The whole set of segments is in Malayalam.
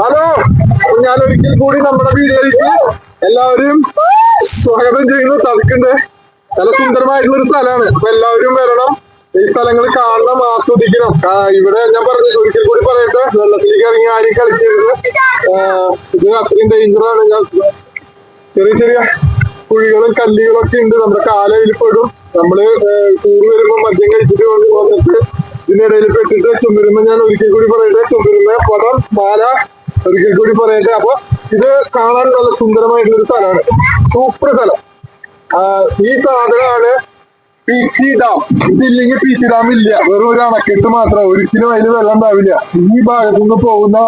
ഹലോ ഞാൻ ഒരിക്കൽ കൂടി നമ്മുടെ വീട്ടിലേക്ക് എല്ലാവരും സ്വാഗതം ചെയ്യുന്നു. തടുക്കുണ്ട് നല്ല സുന്ദരമായിട്ടുള്ള ഒരു സ്ഥലമാണ്. അപ്പൊ എല്ലാവരും വരണം. ഈ സ്ഥലങ്ങൾ കാണണം ആസ്വദിക്കണം. ഇവിടെ ഞാൻ പറഞ്ഞു ഒരിക്കൽ കൂടി പറയട്ടെ. വെള്ളത്തിലേക്ക് ഇറങ്ങി ആരും കളിക്കരുത്. ഇത് അത്രയും ഡേഞ്ചറാണ് ഞാൻ ചെറിയ ചെറിയ കുഴികളും കല്ലുകളും ഒക്കെ ഉണ്ട്. നമ്മുടെ കാലയിൽ പെടും. നമ്മൾ ടൂർ വരുമ്പോ മദ്യം കഴിച്ചിട്ട് വന്ന് വന്നിട്ട് ഇതിനിടയിൽ പെട്ടിട്ട് ചുമരുമ്പോ ഞാൻ ഒരിക്കൽ കൂടി പറയട്ടെ. ചുമരുമ്പ പടം മാല ഒരിക്കൽ കൂടി പറയട്ടെ. അപ്പൊ ഇത് കാണാൻ നല്ല സുന്ദരമായിട്ടുള്ള ഒരു സ്ഥലമാണ്. സൂപ്പർ സ്ഥലം. ഈ സാധനമാണ് പി സി ഡാം. ഇതില്ലെങ്കിൽ പി സി ഡാം ഇല്ല. വെറും ഒരു അണക്കെട്ട് മാത്രം. ഒരിക്കലും അതിൽ വെള്ളം ഉണ്ടാവില്ല. ഈ ഭാഗത്തു നിന്ന് പോകുന്ന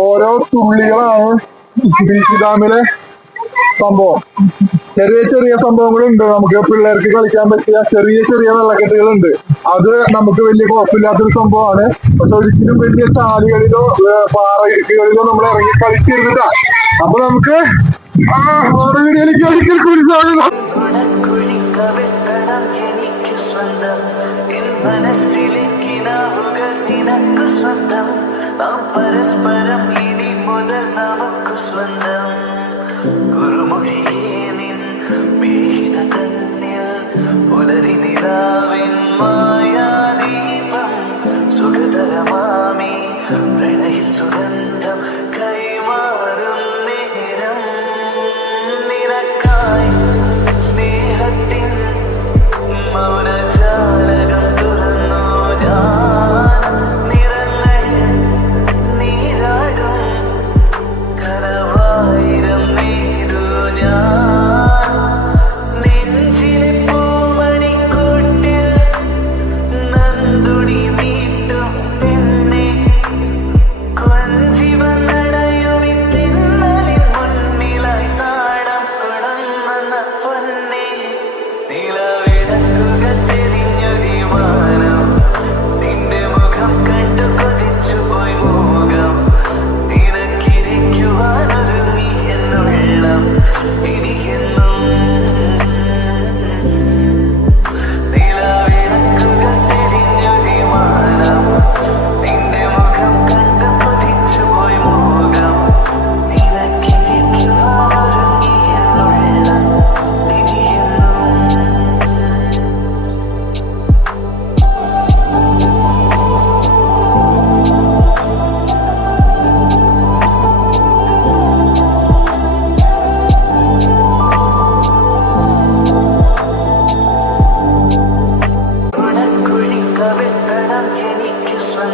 ഓരോ തുള്ളികളാണ് പി സി ഡാമിലെ സംഭവം. ചെറിയ ചെറിയ സംഭവങ്ങളുണ്ട്. നമുക്ക് പിള്ളേർക്ക് കളിക്കാൻ പറ്റിയ ചെറിയ ചെറിയ വെള്ളക്കെട്ടുകളുണ്ട്. അത് നമുക്ക് വലിയ കുഴപ്പമില്ലാത്തൊരു സംഭവമാണ്. പക്ഷെ ഒരിക്കലും വലിയ ചാലുകളിലോ ഏർ പാറ ഇടുക്കുകളിലോ നമ്മൾ ഇറങ്ങി കളിച്ചിരുന്നില്ല അപ്പൊ നമുക്ക് സ്വന്തം. പരസ്പരം ഇനി മുതൽ നമുക്ക് സ്വന്തം. കുറുമുഖിയേ சுரந்தம் கைமாறும்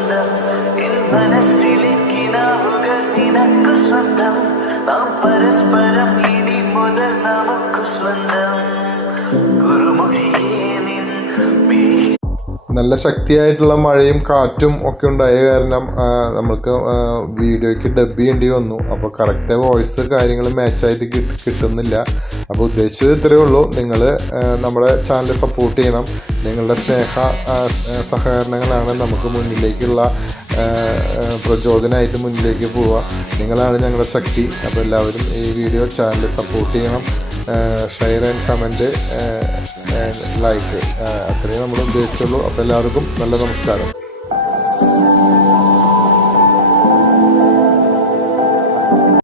സ്വന്തം. എൻ മനസ്സിലെ കിനാവുകൾ നിനക്ക് സ്വന്തം. നാം പരസ്പരം ഇനി മുതൽ നമുക്ക് സ്വന്തം. നല്ല ശക്തിയായിട്ടുള്ള മഴയും കാറ്റും ഒക്കെ ഉണ്ടായ കാരണം നമ്മൾക്ക് വീഡിയോയ്ക്ക് ഡബ് ചെയ്യേണ്ടി വന്നു. അപ്പോൾ കറക്റ്റ് വോയിസ് കാര്യങ്ങൾ മാച്ചായിട്ട് കിട്ടി കിട്ടുന്നില്ല. അപ്പോൾ ഉദ്ദേശിച്ചത് ഇത്രയേ ഉള്ളൂ. നിങ്ങൾ നമ്മുടെ ചാനൽ സപ്പോർട്ട് ചെയ്യണം. നിങ്ങളുടെ സ്നേഹ സഹകരണങ്ങളാണ് നമുക്ക് മുന്നിലേക്കുള്ള പ്രചോദനമായിട്ട് മുന്നിലേക്ക് പോവുക. നിങ്ങളാണ് ഞങ്ങളുടെ ശക്തി. അപ്പോൾ എല്ലാവരും ഈ വീഡിയോ ചാനൽ സപ്പോർട്ട് ചെയ്യണം. ഷെയർ ആൻഡ് കമന്റ് ലൈക്ക് അത്രയും നമ്മൾ ഉദ്ദേശിച്ചുള്ളൂ. അപ്പോൾ എല്ലാവർക്കും നല്ല നമസ്കാരം.